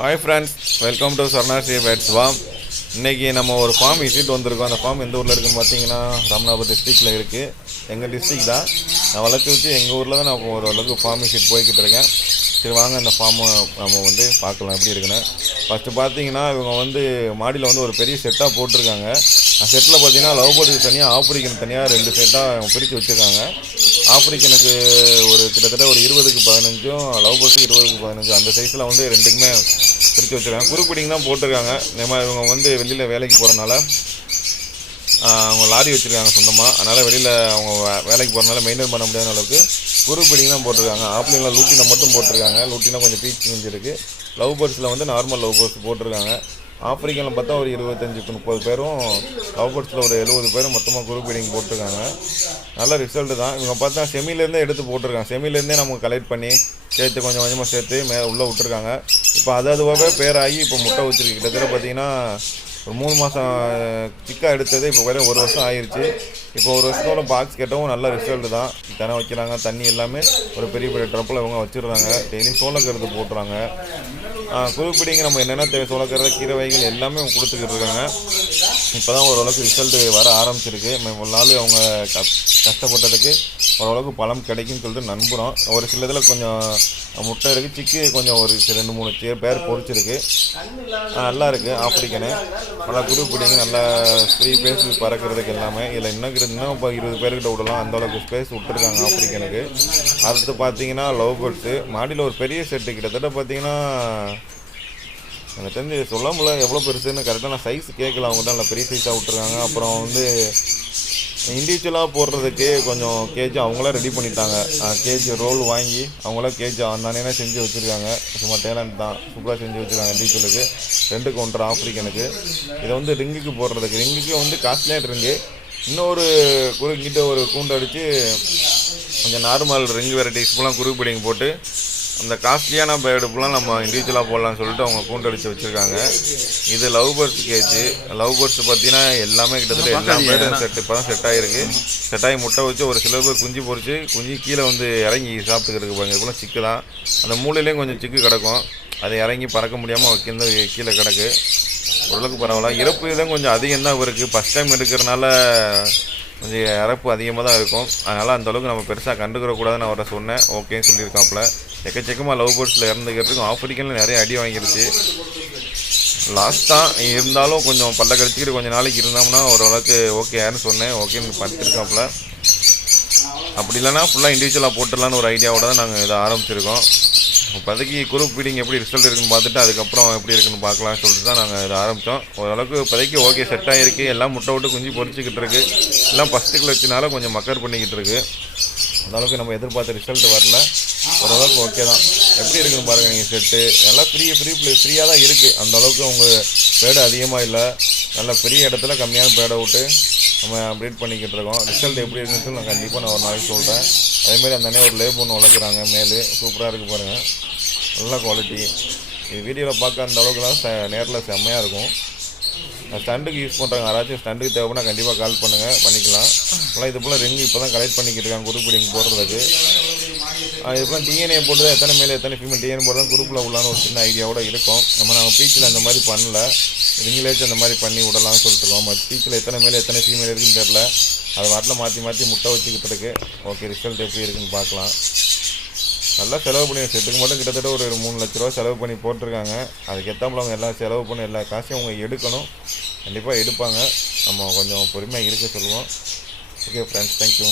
Hi friends, welcome to Saranasri pets farm. இன்றைக்கி நம்ம ஒரு ஃபார்ம் விசிட் வந்திருக்கோம். அந்த ஃபார்ம் எந்த ஊரில் இருக்குன்னு பார்த்தீங்கன்னா ராமநாதபுரம் டிஸ்ட்ரிக்டில் இருக்குது. எங்கள் டிஸ்ட்ரிக் தான். நான் வளர்த்து வச்சு எங்கள் ஊரில் தான் நான் ஓரளவுக்கு ஃபார்ம் விசிட் போய்கிட்டு இருக்கேன். சரி வாங்க அந்த ஃபார்மை நம்ம பார்க்கலாம் எப்படி இருக்குன்னு. ஃபஸ்ட்டு பார்த்தீங்கன்னா இவங்க மாடியில் ஒரு பெரிய செட்டாக போட்டிருக்காங்க. அந்த செட்டில் பார்த்தீங்கன்னா லவ் பேர்ட்ஸ் தனியாக, ஆப்ரிக்கன் தனியாக 2 செட்டாக பிரித்து வச்சுருக்காங்க. ஆப்ரிக்கனுக்கு கிட்டத்தட்ட ஒரு 20க்கு 15, லவ் பேர்ட்ஸுக்கு 20க்கு 15 அந்த சைஸில் ரெண்டுக்குமே பிரித்து வச்சுருக்காங்க. குறுப்பிடிங் தான் போட்டிருக்காங்க. இவங்க வெளியில் வேலைக்கு போகிறனால அவங்க லாரி வச்சுருக்காங்க சொந்தமாக. அதனால் வெளியில் அவங்க வேலைக்கு போகிறனால மெயின்டைன் பண்ண முடியாத அளவுக்கு குறுப்பிடிங் தான் போட்டிருக்காங்க. ஆப்ரிக்கனில் லூட்டினை மட்டும் போட்டிருக்காங்க. லூட்டினா கொஞ்சம் பீச் செஞ்சுருக்கு. லவ் பேர்ட்ஸில் நார்மல் லவ் பேர்ட்ஸ் போட்டிருக்காங்க. ஆப்ரிக்கனில் பார்த்தா ஒரு 25-30 பேரும், லவ் பேர்ட்ஸில் ஒரு 70 பேரும் மொத்தமாக குரூப் ஃபீடிங் போட்டிருக்காங்க. நல்ல ரிசல்ட்டு தான். இவங்க பார்த்தா செமிலேருந்தே எடுத்து போட்டிருக்காங்க. செமிலேருந்தே நம்ம கலெக்ட் பண்ணி சேர்த்து கொஞ்சம் கொஞ்சமாக சேர்த்து உள்ளே விட்டுருக்காங்க. இப்போ அதுவாகவே பேராகி இப்போ முட்டை வச்சுருக்கு. கிட்டத்தட்ட பார்த்தீங்கன்னா ஒரு 3 மாதம் சிக்காக எடுத்தது இப்போ வேறு 1 வருஷம் ஆயிடுச்சு. இப்போ 1 வருஷத்தோட பாக்ஸ் கேட்டவும் நல்ல ரிசல்ட்டு தான். தினை வைக்கிறாங்க, தண்ணி எல்லாமே ஒரு பெரிய பெரிய ட்ரப்பில் இவங்க வச்சுருந்தாங்க. டெய்லியும் சோளக்கருது போட்டுறாங்க. குறுப்பிடிங்க நம்ம என்னென்ன தேவை, சோளக்கருது, கீரை வகைகள் எல்லாமே கொடுத்துக்கிட்டு இருக்காங்க. இப்போ தான் ஓரளவுக்கு ரிசல்ட்டு வர ஆரம்பிச்சிருக்கு. ஒரு நாள் அவங்க கஷ்டப்பட்டதுக்கு ஓரளவுக்கு பழம் கிடைக்குன்னு சொல்லிட்டு நம்புகிறோம். ஒரு சில இதில் கொஞ்சம் முட்டை இருக்குது, சிக்கு கொஞ்சம் ஒரு 2-3 பேர் பொறிச்சிருக்கு. நல்லா இருக்குது. ஆப்ரிக்கனு நல்லா குறுப்பிடிங்க, நல்லா ஃப்ரீ பேஸ் பறக்கிறதுக்கு எல்லாமே. இதில் இன்னும் இப்போ 20 பேர்கிட்ட விடலாம், அந்தளவுக்கு ஸ்பேஸ் விட்டுருக்காங்க ஆப்ரிக்கனுக்கு. அடுத்து பார்த்தீங்கன்னா லவ் பேர்ட்ஸு மாடியில் ஒரு பெரிய செட்டு. கிட்டத்தட்ட பார்த்தீங்கன்னா எனக்கு தெரிஞ்சு சொல்ல முடியல எவ்வளோ பெருசுன்னு. கரெக்டான சைஸ் கேட்கல. அவங்க தான் நல்லா பெரிய சைஸாக விட்டுருக்காங்க. அப்புறம் இண்டிவிஜுவலாக போடுறதுக்கு கொஞ்சம் கேஜ் அவங்களா ரெடி பண்ணிட்டாங்க. கேஜ் ரோல் வாங்கி அவங்களா கேஜ் அந்தானே செஞ்சு வச்சுருக்காங்க. சும்மா டேலண்ட் தான், சூப்பராக செஞ்சு வச்சுருக்காங்க. இண்டிவிஜுவலுக்கு 2க்கு 1.5 ஆப்ரிக்கனுக்கு. இதை ரிங்குக்கு போடுறதுக்கு, ரிங்குக்கு காஸ்ட்லியாக ரிங்கு. இன்னொரு குறுக்கிட்ட ஒரு கூண்டு அடித்து கொஞ்சம் நார்மல் ரிங் வெரைட்டிஸ்லாம் குரூப் பீடிங் போட்டு அந்த காஸ்ட்லியான பேர்டுலாம் நம்ம இண்டிவிஜுவலாக போடலான்னு சொல்லிட்டு அவங்க கூண்டு அடித்து வச்சுருக்காங்க. இது lovebirds cage. Lovebirds பார்த்தீங்கன்னா எல்லாமே கிட்டத்தட்ட எல்லா பேர்டும் செட் இப்போ தான் செட் ஆகிருக்கு. செட் ஆகி முட்டை வச்சு ஒரு சில பேர் குஞ்சு பொறிச்சு கீழே இறங்கி சாப்பிட்டுக்கிறதுக்கு பாருங்க. இதுக்குள்ள சிக்கு தான். அந்த மூலையிலேயும் கொஞ்சம் சிக்கு கிடக்கும். அதை இறங்கி பறக்க முடியாமல் கீழே கிடக்கு. ஓரளவுக்கு பரவாயில்ல. இறப்பு தான் கொஞ்சம் அதிகம் தான் இருக்குது. ஃபஸ்ட் டைம் இருக்கிறனால கொஞ்சம் இறப்பு அதிகமாக தான் இருக்கும். அதனால் அந்தளவுக்கு நம்ம பெருசாக கண்டுக்கிறக்கூடாதுன்னு அவரை சொன்னேன். ஓகேன்னு சொல்லியிருக்காப்புல. எக்கச்சக்கமாக லவ் பேர்ட்ஸில் இறந்துக்கிறதுக்கும் ஆப்ரிக்கனில் நிறைய அடி வாங்கிடுச்சு. லாஸ்ட் தான் இருந்தாலும் கொஞ்சம் பல்ல கடிச்சிக்கிட்டு கொஞ்சம் நாளைக்கு இருந்தோம்னா ஓரளவுக்கு ஓகே யாருன்னு சொன்னேன். ஓகேன்னு படுத்திருக்காப்புல. அப்படி இல்லைனா ஃபுல்லாக இண்டிவிஜுவலாக போட்டுடலான்னு ஒரு ஐடியாவோட தான் நாங்கள் இதை ஆரம்பிச்சிருக்கோம். இப்போதைக்கு குரூப் ஃபீடிங் எப்படி ரிசல்ட் இருக்குன்னு பார்த்துட்டு அதுக்கப்புறம் எப்படி இருக்குன்னு பார்க்கலாம்னு சொல்லிட்டு தான் நாங்கள் இதை ஆரம்பித்தோம். ஓரளவுக்கு இப்போதைக்கு ஓகே செட் ஆகிருக்கு. எல்லாம் முட்டை விட்டு குஞ்சு பொறிச்சிக்கிட்டு இருக்குது. எல்லாம் ஃபஸ்ட்டுக்குள்ள வச்சுனால கொஞ்சம் மக்கர் பண்ணிக்கிட்டு இருக்குது. அந்தளவுக்கு நம்ம எதிர்பார்த்த ரிசல்ட் வரல. ஓரளவுக்கு ஓகே தான். எப்படி இருக்குன்னு பாருங்கள் நீங்கள் செட்டு. நல்லா ஃப்ரீயாக தான் இருக்குது. அந்தளவுக்கு உங்கள் பேடு அதிகமாக இல்லை. நல்ல பெரிய இடத்துல கம்மியான பேடை விட்டு நம்ம அப்டேட் பண்ணிக்கிட்டு இருக்கோம். ரிசல்ட் எப்படி இருக்குன்னு சொல்லி நான் கண்டிப்பாக ஒரு நாளைக்கு சொல்கிறேன். அதேமாதிரி அந்த ஒரு லேப் ஒன்று வளர்க்குறாங்க மேலே. சூப்பராக இருக்குது பாருங்கள். நல்ல குவாலிட்டி. இது வீடியோவில் பார்க்க அந்த அளவுக்குலாம் நேரில் செம்மையாக இருக்கும். ஸ்டண்டுக்கு யூஸ் பண்ணுறாங்க. யாராச்சும் ஸ்டண்டுக்கு தேவைன்னா கண்டிப்பாக கால் பண்ணுங்கள், பண்ணிக்கலாம். இப்போலாம் இது போல் ரிங்கு இப்போ தான் கலெக்ட் பண்ணிக்கிட்டு இருக்காங்க குரூப் ஃபீடிங் போடுறதுக்கு. இதுக்கெல்லாம் டிஎன்ஏ போட்டு தான் எத்தனை மேலே எத்தனை ஃபீமேல் டிஎன்ஏ போட்டு தான் குரூப்பில் உள்ளான்னு ஒரு சின்ன ஐடியாவோட இருக்கும். நம்ம பீச்சில் அந்த மாதிரி பண்ணல. ரிங்கிலேச்சும் அந்த மாதிரி பண்ணி விடலாம்னு சொல்லிட்டுருக்கோம். பீச்சில் எத்தனை மேலே எத்தனை ஃபீமேல் இருக்குன்னு தெரில. அதை வாட்டில் மாற்றி முட்டை வச்சுக்கிட்டு இருக்கு. ஓகே ரிசல்ட் எப்படி இருக்குன்னு பார்க்கலாம். நல்லா செலவு பண்ணி செட்டுக்கு மட்டும் கிட்டத்தட்ட ஒரு 3 லட்ச ரூபா செலவு பண்ணி போட்டிருக்காங்க. அதுக்கு ஏற்றாமல் அவங்க எல்லாம் செலவு பண்ணி எல்லா காசையும் அவங்க எடுக்கணும். கண்டிப்பாக எடுப்பாங்க. நம்ம கொஞ்சம் பொறுமையாக இருக்க சொல்லுவோம். Okay friends, thank you.